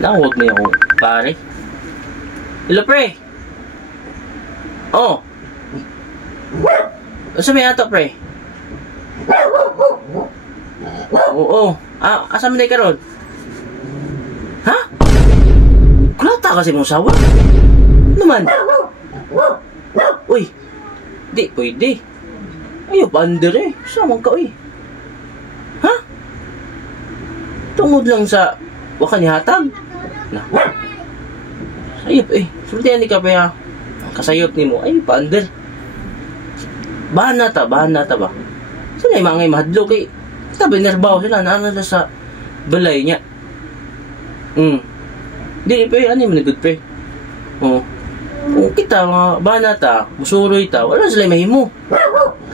Huwag na ako, pare. Hello, pre. Oh. Asa may ato, pre? Oo. Asa mo na ikaroon? Ha? Kulata kasi mong sawa? Naman? Uy. Di, pwede. Ayaw, pander eh. Samang ka, uy. Ha? Tungod lang sa waka ni hatag. Sayop eh. Sultihan ni ka pa ya. Kasayop ni mo. Ay, pander. Bahan na ta ba? Saan ay mga mahadlo kay tabi nerbaw sila naanala sa balay niya. Di pa ano yung good pre. Kung kita mga bahan na ta, musuroy ta, wala sila mahimo.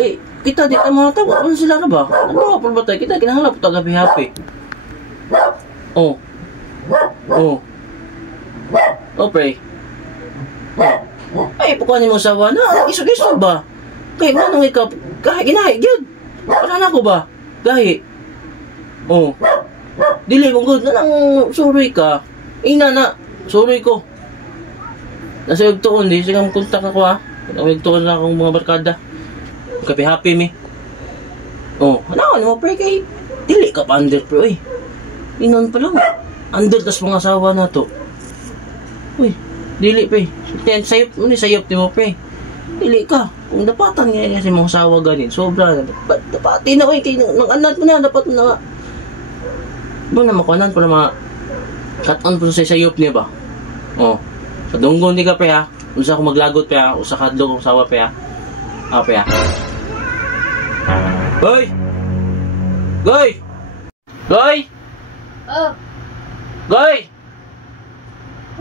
Kay kita di ka mga tawa, wala sila na ba? Ano pa ba tayo? Kita kinahanap ito gabi-happy. Pre. Ay, pukuhanin mo sawa na. Iso-iso ba? Kaya nga nung ikaw, kahit ginahi, gyud. Wala na ko ba? Gahi. Dili mo good. Nanang sorry ka. Ina na. Sorry ko. Nasa yung tuon, di. Sige, kontak ako ha. Yung tuon na akong mga barkada. Happy me. Ano mo, pre, kay dili ka pa under, pre, uy. Inon pa lang. Under, tas mga asawa na to. Uy, dili, pre. Sayop mo, pre. Dili ka. Kung dapatan nga kasi mga asawa ganin, sobra na. Dapatin na, uy. Nang anat mo na, dapat mo na nga. Ba na makuanan pa na mga cut-on po sa sayop niya ba? Sa dunggon di ka, pre, ha. Usa ako maglagot, pre, ha. Usa kadlog ang asawa, pre, ha. Pre, ha. Goy! Goy! Goy! Goy!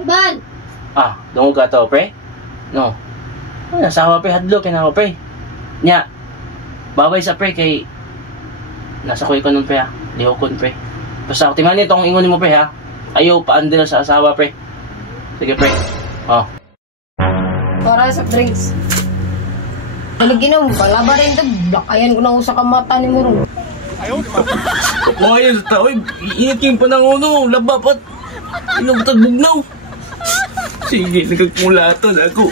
Ban! Dungog ka to, pre? No. Nasawa, pre, hadlo, kinako, pre. Nya, babay sa pre, kay nasa kuy ko nun, pre, ha. Lihokon, pre. Basta ako, tingnan itong ingon mo, pre, ha. Ayaw, paandil sa asawa, pre. Sige, pre. Para sa drinks. Naliginom ka, laba rin ito. Blakayan ko na usa ka mata ni Murong. Ayun sa tao, init yung panangono. Laba pat. Inong tagbugnaw. Sige, nagkakmula ito na ako.